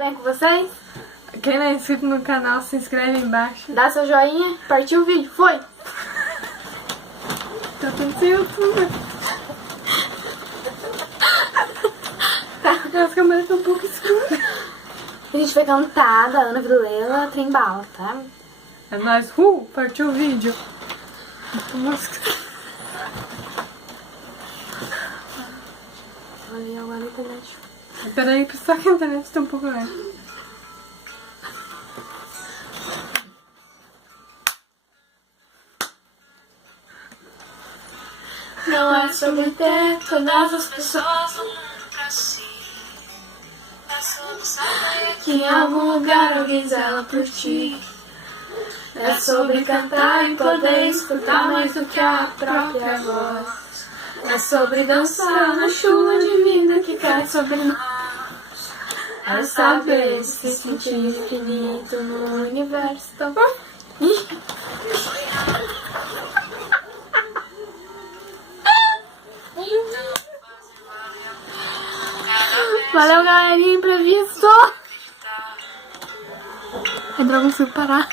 Bem com vocês? Quem não é inscrito no canal, se inscreve aí embaixo. Dá seu joinha, partiu o vídeo, foi! Tá tudo sem YouTube. Tá. As câmeras estão um pouco escuras. A gente vai cantar da Ana Vilela, Trem Bala, tá? É nóis. Partiu o vídeo. Música. Olha, agora a internet. Peraí, só que a internet tá um pouco lenta. Não é sobre ter todas as pessoas do mundo pra si. É sobre saber que em algum lugar alguém zela por ti. É sobre cantar e poder escutar mais do que a própria voz. É sobre dançar na chuva divina que cai sobre nós. É saber se sentir infinito no universo tão... Valeu, galerinha, imprevisto! A droga não conseguiu parar.